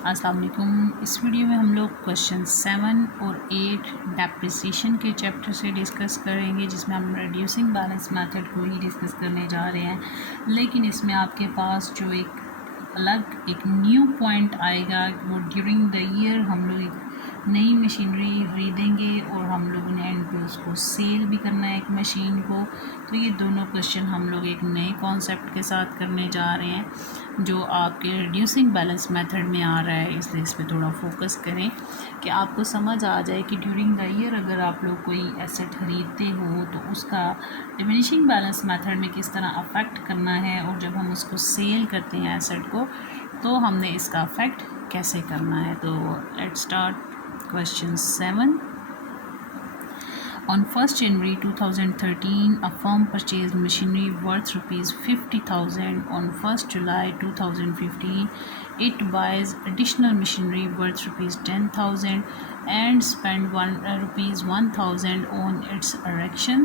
अस्सलाम वालेकुम। इस वीडियो में हम लोग क्वेश्चन 7 और 8 डेप्रिसिएशन के चैप्टर से डिस्कस करेंगे, जिसमें हम रिड्यूसिंग बैलेंस मेथड को ही डिस्कस करने जा रहे हैं। लेकिन इसमें आपके पास जो एक न्यू पॉइंट आएगा, वो ड्यूरिंग द ईयर हम लोग एक नई मशीनरी खरीदेंगे और हम लोगों ने एंड पे उसको सेल भी करना है एक मशीन को। तो ये दोनों क्वेश्चन हम लोग एक नए कॉन्सेप्ट के साथ करने जा रहे हैं जो आपके रिड्यूसिंग बैलेंस मेथड में आ रहा है, इसलिए इस पर थोड़ा फोकस करें कि आपको समझ आ जाए कि ड्यूरिंग द ईयर अगर आप लोग कोई एसेट खरीदते हो तो उसका डिमिनिशिंग बैलेंस मेथड में किस तरह अफेक्ट करना है, और जब हम उसको सेल करते हैं एसेट को तो हमने इसका अफेक्ट कैसे करना है। तो let's start Question 7. On 1st January 2013, a firm purchased machinery worth rupees 50,000. On 1st July 2015, it buys additional machinery worth rupees 10,000 and spend rupees 1,000 on its erection.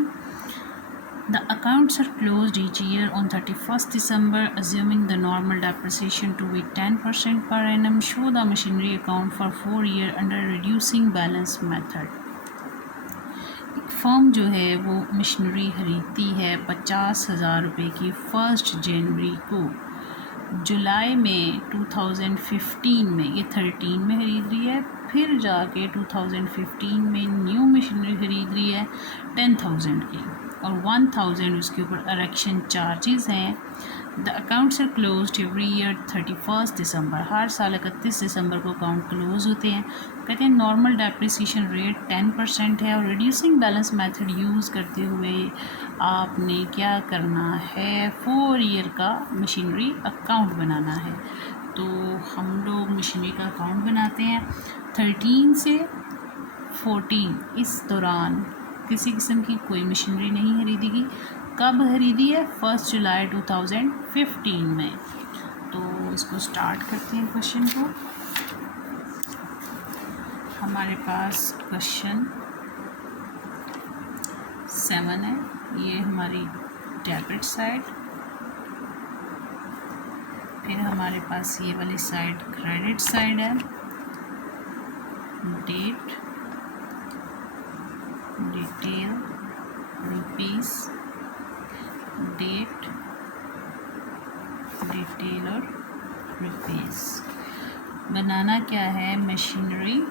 The accounts are closed each year on 31st December, assuming the normal depreciation to be 10% per annum. Show the machinery account for 4 years under reducing balance method. एक firm जो है वो machinery खरीदती है 50,000 रुपये की 1 जनवरी को। जुलाई में 2015 में ये 13 में ख़रीद रही है, फिर जाके 2015 में न्यू मशीनरी ख़रीद रही है 10,000 की, और 1,000 उसके ऊपर इरेक्शन चार्जेस हैं। The accounts are closed every year 31 December. हर साल 31 दिसंबर को अकाउंट क्लोज होते हैं। कहते हैं नॉर्मल डेप्रिसिएशन रेट 10% है, और रिड्यूसिंग बैलेंस मेथड यूज़ करते हुए आपने क्या करना है, 4 ईयर का मशीनरी अकाउंट बनाना है। तो हम लोग मशीनरी का अकाउंट बनाते हैं 13 से 14, इस दौरान किसी किस्म की कोई मशीनरी नहीं खरीदेगी। कब खरीदी है? 1 जुलाई 2015 में। तो इसको स्टार्ट करते हैं क्वेश्चन को। हमारे पास क्वेश्चन 7 है, ये हमारी डेबिट साइड, फिर हमारे पास ये वाली साइड क्रेडिट साइड है। Date, detail, rupees, date, detail और रुपीस। बनाना क्या है? Machinery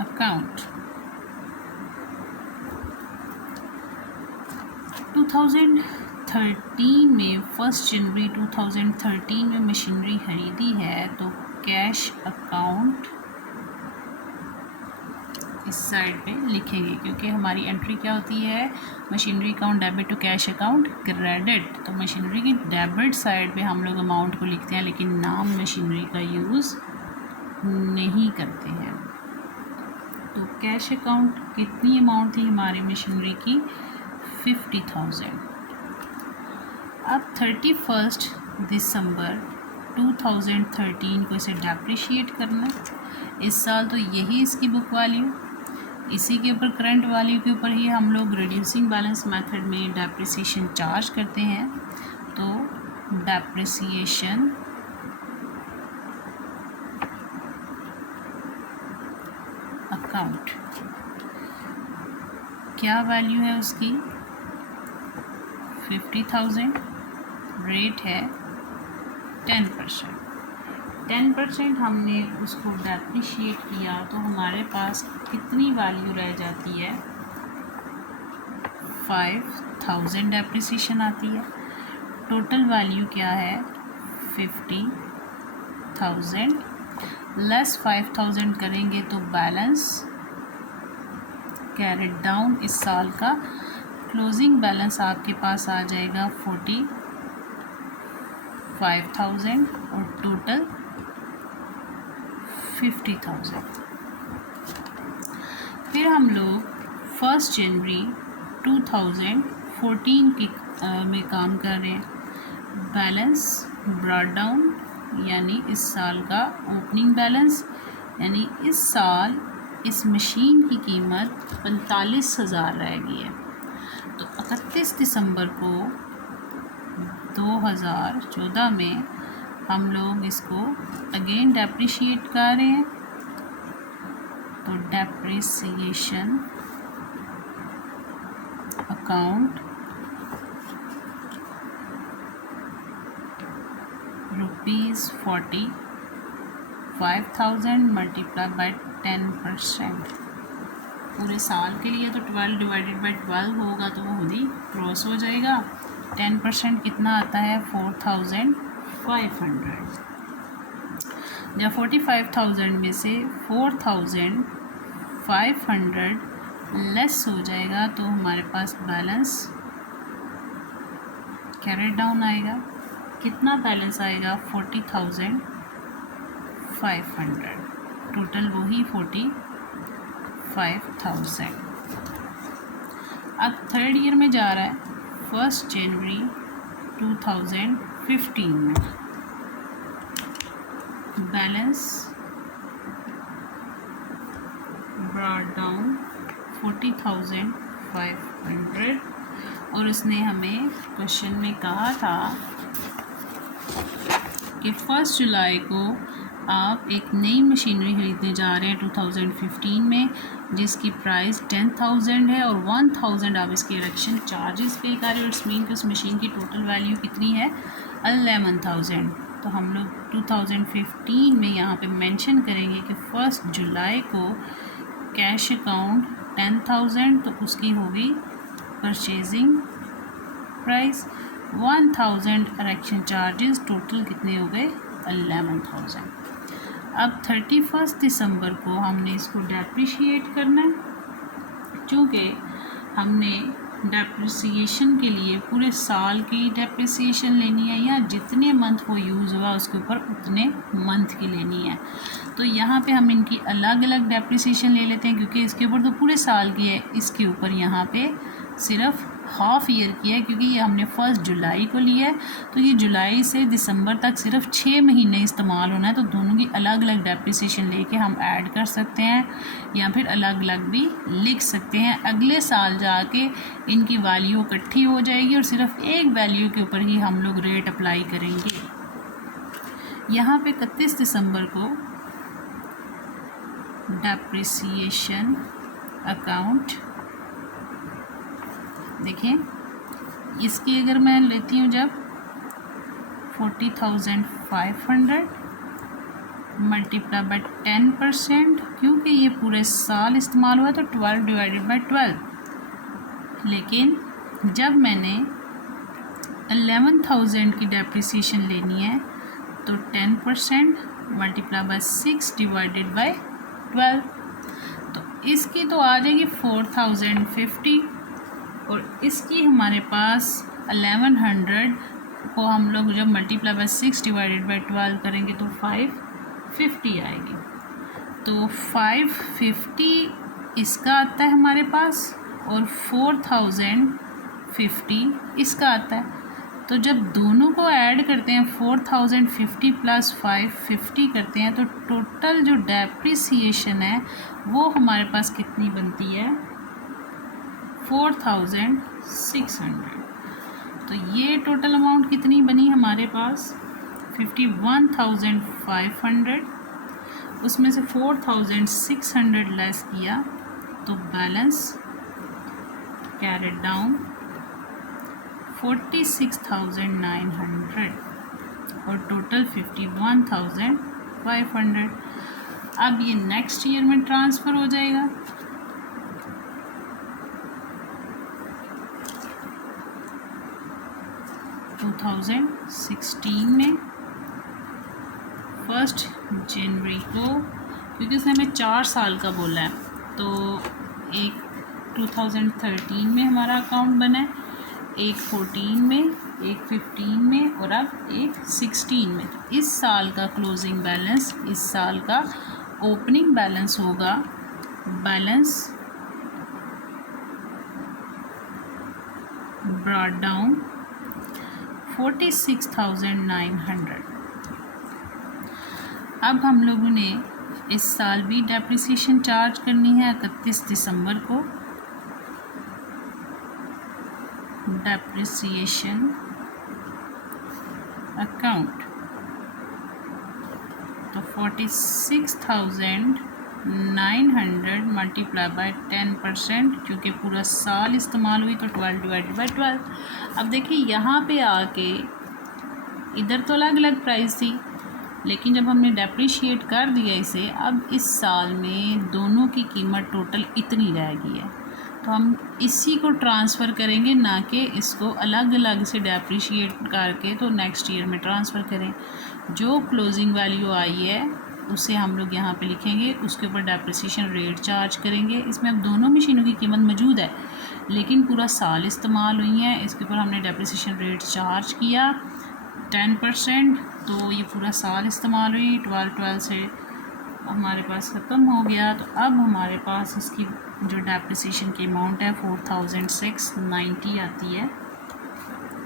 account. 2013 में 1 जनवरी 2013 में मशीनरी खरीदी है, तो कैश अकाउंट इस साइड पे लिखेंगे, क्योंकि हमारी एंट्री क्या होती है? Machinery account debit to cash account credit. तो मशीनरी की डेबिट साइड पे हम लोग अमाउंट को लिखते हैं, लेकिन नाम मशीनरी का यूज़ नहीं करते हैं। तो कैश अकाउंट कितनी अमाउंट थी हमारी मशीनरी की? 50,000। अब 31 दिसंबर 2013 को इसे डेप्रिशिएट करना। इस साल तो यही इसकी बुक वैल्यू, इसी के ऊपर करंट वैल्यू के ऊपर ही हम लोग रिड्यूसिंग बैलेंस मेथड में डेप्रिसिएशन चार्ज करते हैं। तो डेप्रिसिएशन अकाउंट क्या वैल्यू है उसकी? 50,000। रेट है 10%। 10% हमने उसको डेप्रिशिएट किया तो हमारे पास कितनी वैल्यू रह जाती है? 5,000 डेप्रिसिएशन आती है। टोटल वैल्यू क्या है? 50,000 लेस 5,000 करेंगे तो बैलेंस कैरेट डाउन इस साल का क्लोजिंग बैलेंस आपके पास आ जाएगा 45,000 और टोटल 50,000। फिर हम लोग 1 जनवरी 2014 की में काम कर रहे हैं। बैलेंस ब्रॉट डाउन, यानी इस साल का ओपनिंग बैलेंस, यानी इस साल इस मशीन की कीमत 45,000 रह गई है। तो 31 दिसंबर को 2014 में हम लोग इसको अगेन डेप्रिशिएट कर रहे हैं, तो डेप्रिसिएशन अकाउंट ₹45,000 मल्टीप्लाई बाय 10%। पूरे साल के लिए तो 12 डिवाइडेड बाई 12 होगा, तो वो खुद ही क्रॉस हो जाएगा। 10% कितना आता है? 4,500। जब 45,000 में से 4,500 लेस हो जाएगा तो हमारे पास बैलेंस कैरेट डाउन आएगा। कितना बैलेंस आएगा? 40,500। टोटल वही 45,000। अब थर्ड ईयर में जा रहा है, 1 जनवरी 2015 में बैलेंस ब्रॉट डाउन 40,500। और उसने हमें क्वेश्चन में कहा था कि 1 जुलाई को आप एक नई मशीनरी ख़रीदने जा रहे हैं 2015 में, जिसकी प्राइस 10,000 है और 1,000 आप इसके इरेक्शन चार्जेस पे कर रहे हो। इट्स मीन कि उस मशीन की टोटल वैल्यू कितनी है? 11,000। तो हम लोग 2015 में यहाँ पे मेंशन करेंगे कि 1 जुलाई को कैश अकाउंट 10,000, तो उसकी होगी purchasing price 1,000, erection charges total कितने हो गए? 11,000। अब 31 दिसंबर को हमने इसको डेप्रिशिएट करना है। चूँकि हमने डेप्रिसिएशन के लिए पूरे साल की डेप्रिसिएशन लेनी है, या जितने मंथ वो यूज़ हुआ उसके ऊपर उतने मंथ की लेनी है। तो यहाँ पे हम इनकी अलग अलग डेप्रिसिएशन ले लेते हैं, क्योंकि इसके ऊपर तो पूरे साल की है, इसके ऊपर यहाँ पे सिर्फ हाफ ईयर की है, क्योंकि ये हमने 1 जुलाई को लिया है। तो ये जुलाई से दिसंबर तक सिर्फ 6 महीने इस्तेमाल होना है। तो दोनों की अलग अलग डेप्रिसिएशन लेके हम ऐड कर सकते हैं, या फिर अलग अलग भी लिख सकते हैं। अगले साल जाके इनकी वैल्यू इकट्ठी हो जाएगी और सिर्फ एक वैल्यू के ऊपर ही हम लोग रेट अप्लाई करेंगे। यहाँ पे 31 दिसंबर को डेप्रिसिएशन अकाउंट, देखें इसकी अगर मैं लेती हूँ जब 40,500 मल्टीप्लाई बाय 10%, क्योंकि ये पूरे साल इस्तेमाल हुआ तो 12 डिवाइडेड बाय 12। लेकिन जब मैंने 11,000 की डेप्रिसिएशन लेनी है तो 10% मल्टीप्लाई बाय 6 डिवाइडेड बाय 12, तो इसकी तो आ जाएगी 4,050, और इसकी हमारे पास 1100 को हम लोग जब मल्टीप्लाई बाय 6 डिवाइडेड बाय 12 करेंगे तो 550 आएगी। तो 550 इसका आता है हमारे पास, और 4,050 इसका आता है। तो जब दोनों को ऐड करते हैं 4,050 प्लस 550 करते हैं, तो टोटल जो डेप्रिसिएशन है वो हमारे पास कितनी बनती है? 4,600। तो ये टोटल अमाउंट कितनी बनी हमारे पास? 51,500। उसमें से 4,600 लेस किया तो बैलेंस कैरेट डाउन 46,900 और टोटल 51,500। अब ये नेक्स्ट ईयर में ट्रांसफ़र हो जाएगा। टू 2016 में 1 जनवरी को, क्योंकि उसने हमें 4 साल का बोला है, तो एक 2013 में हमारा अकाउंट बना है, एक 14 में, एक 15 में और अब एक 16 में। तो इस साल का क्लोजिंग बैलेंस, इस साल का ओपनिंग बैलेंस होगा बैलेंस ब्रॉट डाउन 46,900। अब हम लोगों ने इस साल भी डेप्रिसिएशन चार्ज करनी है 31 दिसंबर को। डेप्रिसिएशन अकाउंट 46,900 मल्टीप्लाई बाय 10%, क्योंकि पूरा साल इस्तेमाल हुई तो 12 डिवाइडेड बाय 12। अब देखिए यहाँ पे आके इधर तो अलग अलग प्राइस थी, लेकिन जब हमने डेप्रिशिएट कर दिया इसे, अब इस साल में दोनों की कीमत टोटल इतनी रह गई है, तो हम इसी को ट्रांसफ़र करेंगे, ना कि इसको अलग अलग से डेप्रिशिएट करके तो नेक्स्ट ईयर में ट्रांसफ़र करें। जो क्लोजिंग वैल्यू आई है उसे हम लोग यहाँ पे लिखेंगे, उसके ऊपर डेप्रिसिएशन रेट चार्ज करेंगे। इसमें अब दोनों मशीनों की कीमत मौजूद है, लेकिन पूरा साल इस्तेमाल हुई है, इसके ऊपर हमने डेप्रिसिएशन रेट चार्ज किया 10%, तो ये पूरा साल इस्तेमाल हुई, 12 से हमारे पास ख़त्म हो गया। तो अब हमारे पास इसकी जो डेप्रिसिएशन की अमाउंट है 4690 आती है।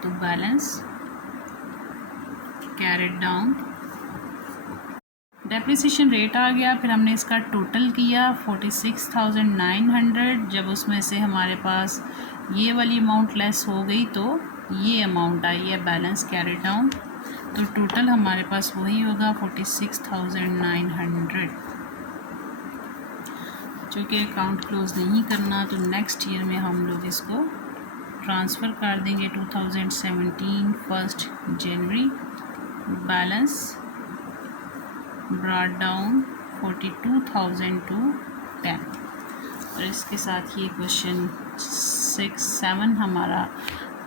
तो balance carried down, depreciation rate आ गया, फिर हमने इसका टोटल किया 46,900। जब उसमें से हमारे पास ये वाली अमाउंट लेस हो गई तो ये अमाउंट आई है बैलेंस कैरेट डाउन। तो टोटल हमारे पास वही होगा 46,900। चूँकि अकाउंट क्लोज नहीं करना, तो नेक्स्ट ईयर में हम लोग इसको ट्रांसफ़र कर देंगे 2017 1 जनवरी। Balance brought down 42,000 to 10। और इसके साथ ये क्वेश्चन 6-7 हमारा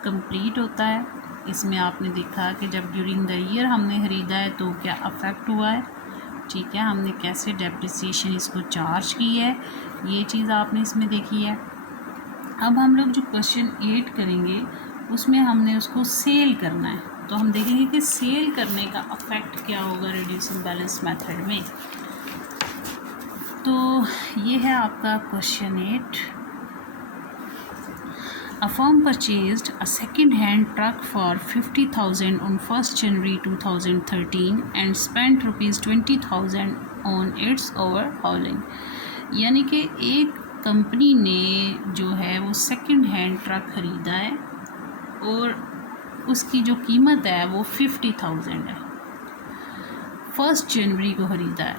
कंप्लीट होता है। इसमें आपने देखा कि जब ड्यूरिंग द ईयर हमने ख़रीदा है तो क्या अफेक्ट हुआ है, ठीक है, हमने कैसे डेप्रिसिएशन इसको चार्ज की है, ये चीज़ आपने इसमें देखी है। अब हम लोग जो क्वेश्चन 8 करेंगे उसमें हमने उसको सेल करना है, तो हम देखेंगे कि सेल करने का अफेक्ट क्या होगा रिड्यूसिंग बैलेंस मेथड में। तो ये है आपका question 8। A firm purchased a second-hand truck for 50,000 on 1st January 2013 and spent rupees 20,000 on its overhauling। यानी कि एक कंपनी ने जो है वो सेकंड हैंड ट्रक ख़रीदा है और उसकी जो कीमत है वो 50,000 है, 1 जनवरी को ख़रीदा है,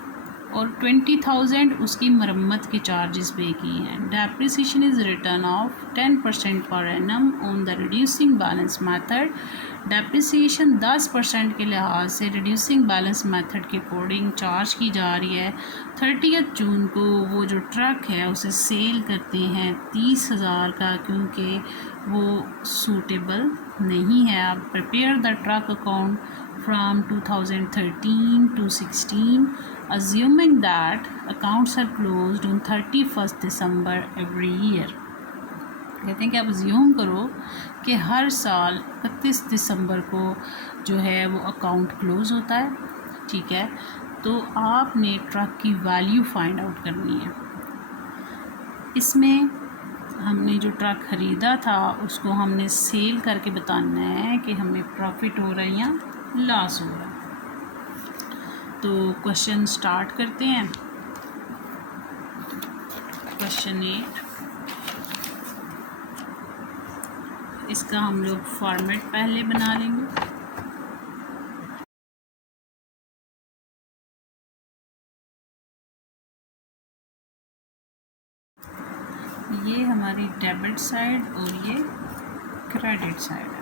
और 20,000 उसकी मरम्मत के चार्जेस पे किए हैं। Depreciation is return of 10% per annum on the reducing balance method. Depreciation 10% के लिहाज से रिड्यूसिंग बैलेंस मेथड के अकॉर्डिंग चार्ज की जा रही है। 30 जून को वो जो ट्रक है उसे सेल करते हैं 30,000 का, क्योंकि वो सूटेबल नहीं है। आप prepare the truck account from 2013 to 16, assuming that accounts are closed on 31st December every year। कहते हैं कि आप अज्यूम करो कि हर साल 31 दिसंबर को जो है वो अकाउंट क्लोज़ होता है, ठीक है। तो आपने ट्रक की वैल्यू फाइंड आउट करनी है। इसमें हमने जो ट्रक ख़रीदा था उसको हमने सेल करके बताना है कि हमें प्रॉफिट हो रहा है या लॉस हो रहा है। तो क्वेश्चन स्टार्ट करते हैं। क्वेश्चन 8, इसका हम लोग फॉर्मेट पहले बना लेंगे। ये हमारी डेबिट साइड और ये क्रेडिट साइड है।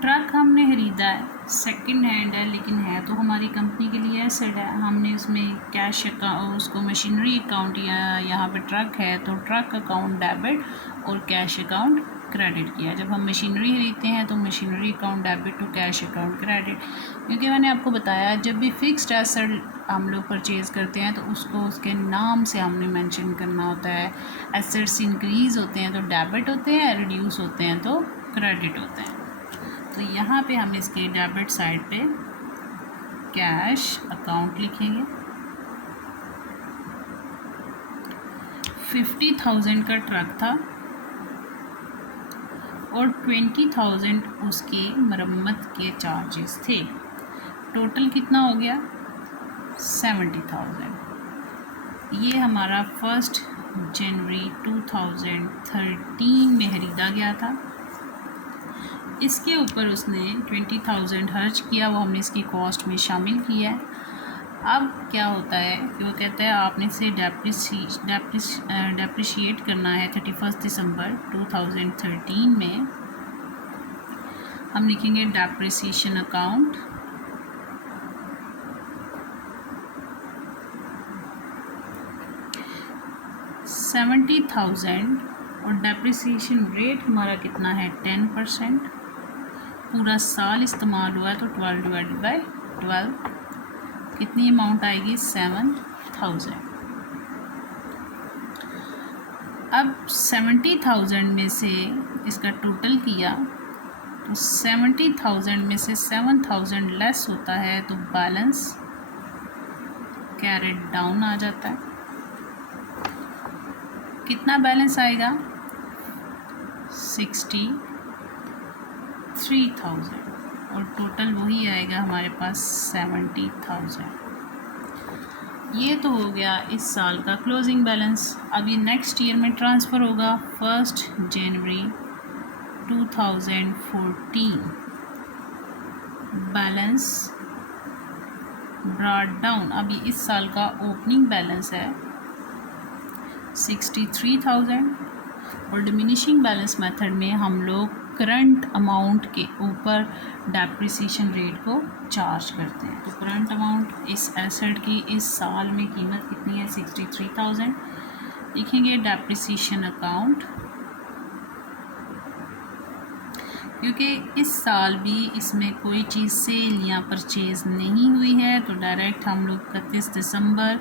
ट्रक हमने ख़रीदा है, सेकंड हैंड है, लेकिन है तो हमारी कंपनी के लिए एसेट है। हमने उसमें कैश अकाउंट, उसको मशीनरी अकाउंट, या यहाँ पे ट्रक है तो ट्रक अकाउंट डेबिट और कैश अकाउंट क्रेडिट किया। जब हम मशीनरी खरीदते हैं तो machinery account debit to cash account credit, क्योंकि मैंने आपको बताया जब भी फिक्स्ड एसेट हम लोग परचेज़ करते हैं तो उसको उसके नाम से हमने मेंशन करना होता है। एसेट्स इंक्रीज़ होते हैं तो डेबिट होते हैं, रिड्यूस होते हैं तो क्रेडिट होते हैं। तो यहाँ पे हम इसके डेबिट साइड पे कैश अकाउंट लिखेंगे। 50,000 का ट्रक था और 20,000 उसके मरम्मत के चार्जेस थे। टोटल कितना हो गया 70,000। ये हमारा 1 जनवरी 2013 में ख़रीदा गया था। इसके ऊपर उसने 20,000 खर्च किया, वो हमने इसकी कॉस्ट में शामिल किया है। अब क्या होता है कि वो कहता है आपने इसे डेप्रिशिएट करना है 31 दिसंबर 2013 में। हम लिखेंगे डेप्रिसिएशन अकाउंट, $70,000 और डेप्रिसिएशन रेट हमारा कितना है 10%। पूरा साल इस्तेमाल हुआ है तो 12 डिवाइडेड बाई 12 कितनी अमाउंट आएगी 7,000। अब 70,000 में से इसका टोटल किया तो 70,000 में से 7,000 लेस होता है तो बैलेंस कैरेट डाउन आ जाता है। कितना बैलेंस आएगा 63,000 और टोटल वही आएगा हमारे पास 70,000। ये तो हो गया इस साल का क्लोजिंग बैलेंस। अब ये नेक्स्ट ईयर में ट्रांसफ़र होगा 1 जनवरी 2014। Balance brought down. अब ये इस साल का ओपनिंग बैलेंस है 63,000 और डिमिनिशिंग बैलेंस मेथड में हम लोग करंट अमाउंट के ऊपर डेप्रिसिएशन रेट को चार्ज करते हैं। तो करंट अमाउंट इस एसेट की इस साल में कीमत कितनी है 63,000। लिखेंगे डेप्रिसिएशन अकाउंट, क्योंकि इस साल भी इसमें कोई चीज़ सेल या परचेज़ नहीं हुई है तो डायरेक्ट हम लोग 31 दिसंबर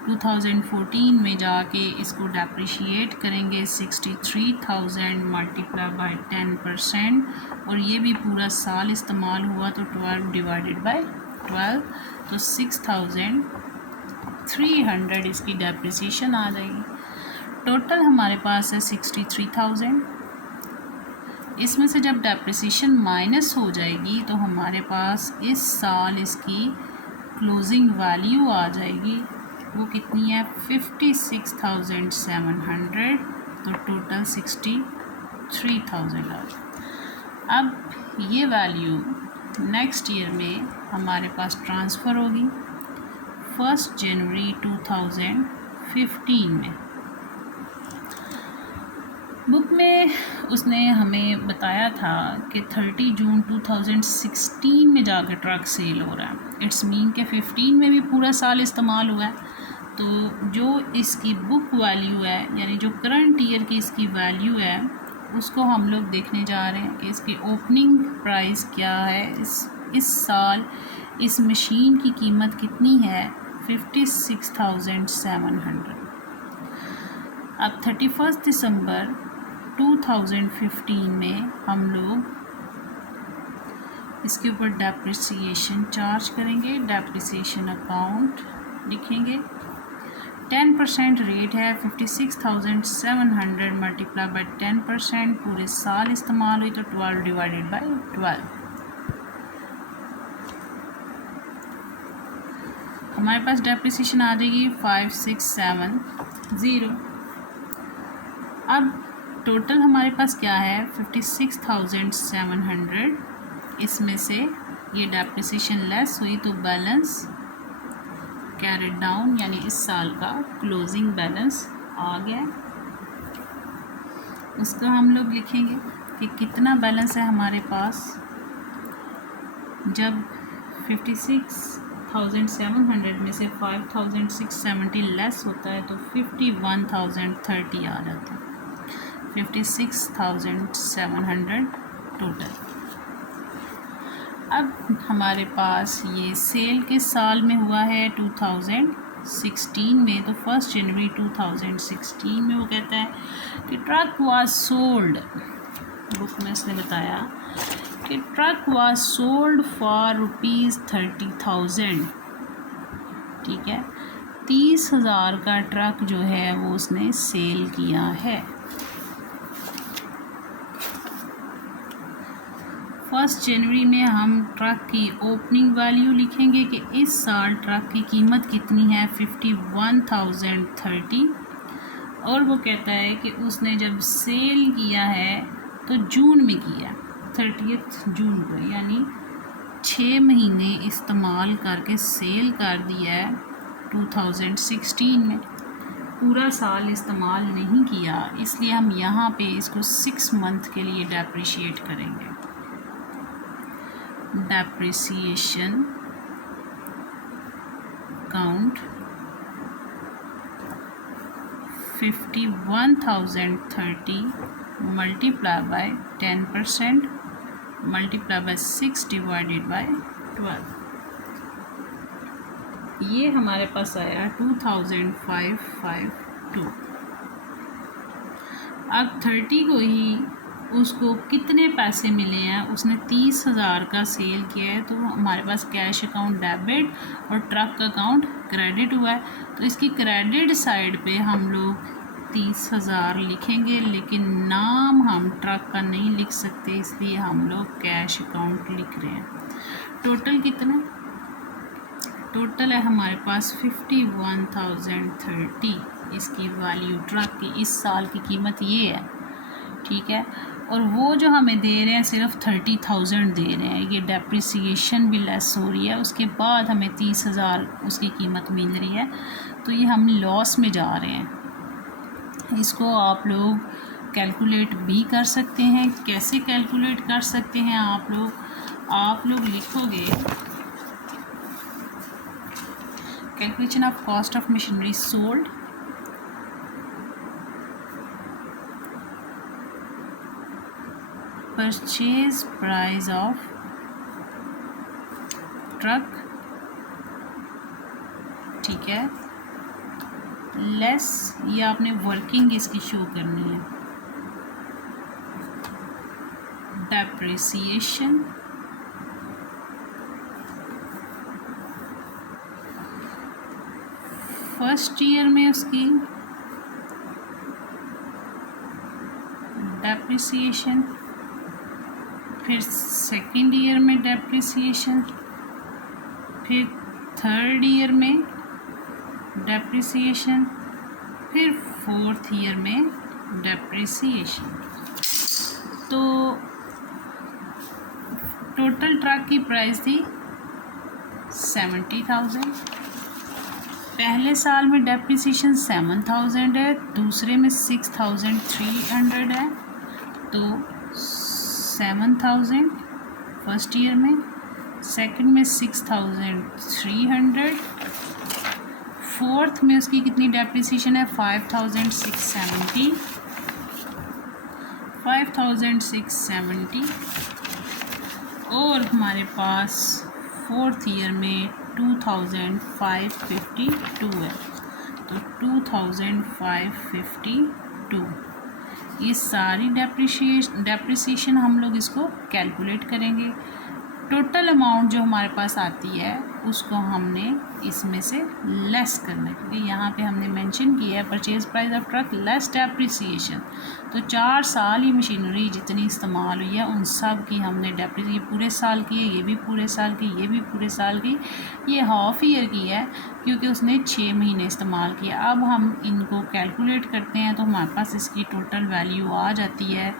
2014 में जाके इसको डेप्रिशिएट करेंगे 63,000 मल्टीप्लाई बाय 10% और ये भी पूरा साल इस्तेमाल हुआ तो 12 डिवाइडेड बाय 12 तो 6,300 इसकी डेप्रिसिएशन आ जाएगी। टोटल हमारे पास है 63,000। इसमें से जब डेप्रिसिएशन माइनस हो जाएगी तो हमारे पास इस साल इसकी क्लोजिंग वैल्यू आ जाएगी। वो कितनी है 56,700 तो टोटल 63,000 आ जाए। अब ये वैल्यू नेक्स्ट ईयर में हमारे पास ट्रांसफ़र होगी 1 जनवरी 2015 में। बुक में उसने हमें बताया था कि 30 जून 2016 में जाकर ट्रक सेल हो रहा है। इट्स मीन के 15 में भी पूरा साल इस्तेमाल हुआ है। तो जो इसकी बुक वैल्यू है यानी जो करंट ईयर की इसकी वैल्यू है उसको हम लोग देखने जा रहे हैं कि इसकी ओपनिंग प्राइस क्या है। इस साल इस मशीन की कीमत कितनी है 56,700। अब 31 दिसंबर 2015 में हम लोग इसके ऊपर डेप्रिसिएशन चार्ज करेंगे। डेप्रिसिएशन अकाउंट लिखेंगे, 10% रेट है 56,700 मल्टीप्लाई बाय 10% पूरे साल इस्तेमाल हुई तो 12 डिवाइडेड बाय 12 हमारे पास डेप्रिसिएशन आ जाएगी 5670। अब टोटल हमारे पास क्या है 56,700। इसमें से ये डेप्रिसिएशन लेस हुई तो बैलेंस कैरेट डाउन यानी इस साल का क्लोजिंग बैलेंस आ गया। उसका हम लोग लिखेंगे कि कितना बैलेंस है हमारे पास। जब 56,700 में से 5,670 लेस होता है तो 51,030 आ जाता है। 56,700 टोटल। अब हमारे पास ये सेल के साल में हुआ है 2016 में तो 1 जनवरी 2016 में वो कहता है कि ट्रक वाज सोल्ड। बुक में इसने बताया कि ट्रक वाज सोल्ड फॉर ₹30,000। ठीक है, 30,000 का ट्रक जो है वो उसने सेल किया है। 1 जनवरी में हम ट्रक की ओपनिंग वैल्यू लिखेंगे कि इस साल ट्रक की कीमत कितनी है 51,030 और वो कहता है कि उसने जब सेल किया है तो जून में किया 30 जून को, यानी 6 महीने इस्तेमाल करके सेल कर दिया है 2016 में, पूरा साल इस्तेमाल नहीं किया, इसलिए हम यहाँ पे इसको 6 मंथ के लिए डेप्रिशिएट करेंगे। Depreciation count 51,030 multiply by 10% multiply by 6 divided by 12, ये हमारे पास आया 2552। अब 30 को ही उसको कितने पैसे मिले हैं, उसने 30,000 का सेल किया है, तो हमारे पास कैश अकाउंट डेबिट और ट्रक अकाउंट क्रेडिट हुआ है। तो इसकी क्रेडिट साइड पे हम लोग 30,000 लिखेंगे, लेकिन नाम हम ट्रक का नहीं लिख सकते, इसलिए हम लोग कैश अकाउंट लिख रहे हैं। टोटल कितना, टोटल है हमारे पास 51,030, इसकी वैल्यू ट्रक की इस साल की कीमत ये है, ठीक है। और वो जो हमें दे रहे हैं सिर्फ 30,000 दे रहे हैं, ये डेप्रिसिएशन भी लेस हो रही है, उसके बाद हमें 30,000 उसकी कीमत मिल रही है, तो ये हम लॉस में जा रहे हैं। इसको आप लोग कैलकुलेट भी कर सकते हैं। कैसे कैलकुलेट कर सकते हैं आप लोग लिखोगे calculation of cost of machinery sold, purchase price of truck, ठीक है, लेस, ये आपने वर्किंग इसकी शो करनी है, डेप्रिसिएशन फर्स्ट ईयर में उसकी डेप्रिसिएशन, फिर सेकेंड ईयर में डेप्रिसिएशन, फिर थर्ड ईयर में डेप्रिसिएशन, फिर फोर्थ ईयर में डेप्रिसिएशन। तो टोटल ट्रक की प्राइस थी 70,000, पहले साल में डेप्रिसिएशन 7,000 है, दूसरे में 6,300 है, तो 7,000 फर्स्ट ईयर में, सेकंड में 6,300, फोर्थ में उसकी कितनी डेप्रिसिएशन है 5,670 और हमारे पास फोर्थ ईयर में 2,552 है, तो 2,552 ये सारी डेप्रिसिएशन हम लोग इसको कैलकुलेट करेंगे। टोटल अमाउंट जो हमारे पास आती है उसको हमने इसमें से लेस करना है, क्योंकि यहाँ पे हमने मेंशन किया है purchase price of truck less depreciation. तो 4 साल ही मशीनरी जितनी इस्तेमाल हुई है उन सब की हमने ये पूरे साल की है, ये भी पूरे साल की, ये भी पूरे साल की, ये हाफ ईयर की है क्योंकि उसने 6 महीने इस्तेमाल किया। अब हम इनको कैलकुलेट करते हैं तो हमारे पास इसकी टोटल वैल्यू आ जाती है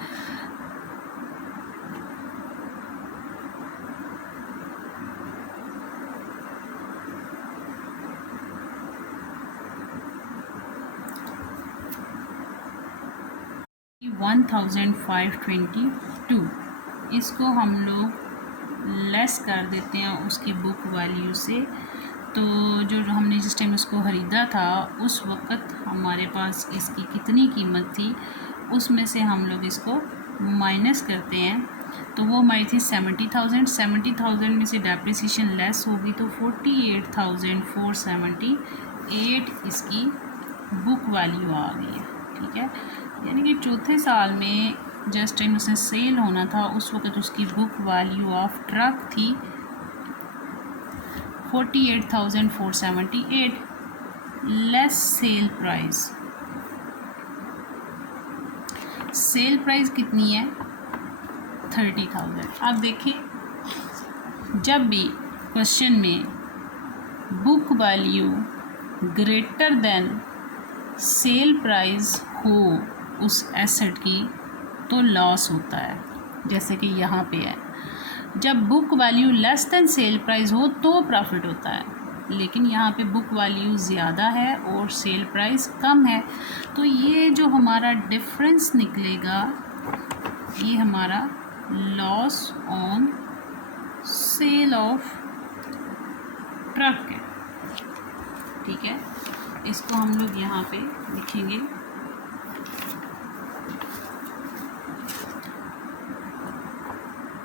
1,522। इसको हम लोग लेस कर देते हैं उसकी बुक वैल्यू से। तो जो हमने जिस टाइम उसको ख़रीदा था उस वक़्त हमारे पास इसकी कितनी कीमत थी उसमें से हम लोग इसको माइनस करते हैं, तो वो हमारी थी 70,000 में से डेप्रिसिएशन लेस होगी तो 48,478 इसकी बुक वैल्यू आ गई है, ठीक है। यानी कि चौथे साल में जस्ट टाइम उसे सेल होना था उस वक़्त उसकी बुक वैल्यू ऑफ ट्रक थी 48,478 less sale price. Sale price कितनी है 30,000। अब देखिए जब भी क्वेश्चन में book value greater than sale price हो उस एसेट की तो लॉस होता है, जैसे कि यहाँ पे है। जब book value less than sale price हो तो प्रॉफिट होता है, लेकिन यहाँ पे बुक वैल्यू ज़्यादा है और सेल प्राइस कम है, तो ये जो हमारा डिफरेंस निकलेगा ये हमारा loss on sale of truck है। ठीक है, इसको हम लोग यहाँ पे लिखेंगे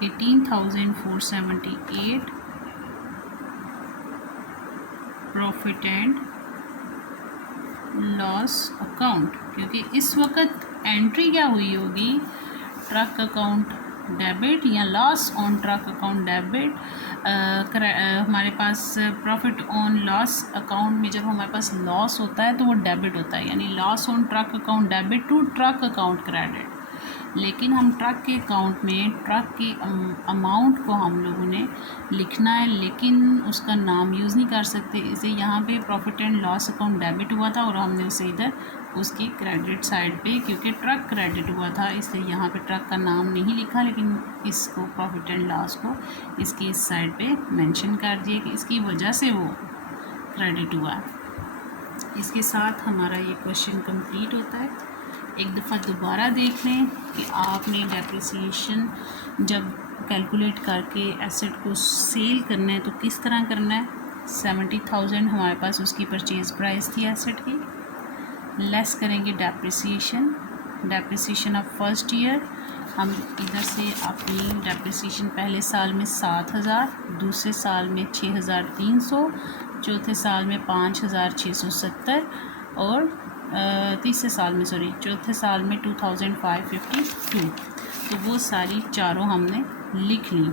18,478 प्रॉफिट एंड लॉस अकाउंट, क्योंकि इस वक्त एंट्री क्या हुई होगी, ट्रक अकाउंट डेबिट या loss on truck account debit. हमारे पास प्रॉफिट ऑन लॉस अकाउंट में जब हमारे पास लॉस होता है तो वो डेबिट होता है, यानी loss on truck account debit to truck account credit. लेकिन हम ट्रक के अकाउंट में ट्रक के अमाउंट को हम लोगों ने लिखना है, लेकिन उसका नाम यूज़ नहीं कर सकते। इसे यहाँ पे profit and loss account debit हुआ था और हमने उसे इधर उसकी क्रेडिट साइड पे, क्योंकि ट्रक क्रेडिट हुआ था इसलिए यहाँ पे ट्रक का नाम नहीं लिखा, लेकिन इसको प्रॉफिट एंड लॉस को इसकी इस साइड पे मेंशन कर दिए कि इसकी वजह से वो क्रेडिट हुआ। इसके साथ हमारा ये क्वेश्चन कंप्लीट होता है। एक दफ़ा दोबारा देख लें कि आपने डेप्रिसिएशन जब कैलकुलेट करके एसेट को सेल करना है तो किस तरह करना है। 70,000 हमारे पास उसकी परचेज़ प्राइस थी एसेट की, लेस करेंगे डेप्रिसिएशन ऑफ फर्स्ट ईयर। हम इधर से अपनी डेप्रिसिएशन पहले साल में 7,000, दूसरे साल में 6,300, चौथे साल में 5,670 और तीसरे साल में चौथे साल में 2,552। तो वो सारी चारों हमने लिख ली,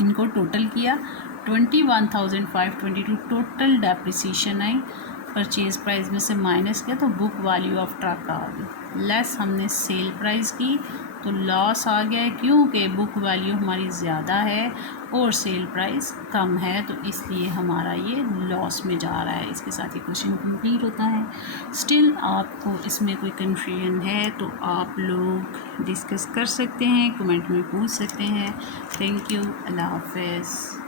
इनको टोटल किया 21,522 टोटल डेप्रिसिएशन आई। परचेज़ प्राइस में से माइनस किया तो बुक वैल्यू ऑफ ट्रक आ गई, लेस हमने सेल प्राइस की तो लॉस आ गया है, क्योंकि बुक वैल्यू हमारी ज़्यादा है और सेल प्राइस कम है, तो इसलिए हमारा ये लॉस में जा रहा है। इसके साथ ये क्वेश्चन कंप्लीट होता है। स्टिल आपको इसमें कोई कन्फ्यूजन है तो आप लोग डिस्कस कर सकते हैं, कमेंट में पूछ सकते हैं। थैंक यू, अल्लाह हाफ़िज़।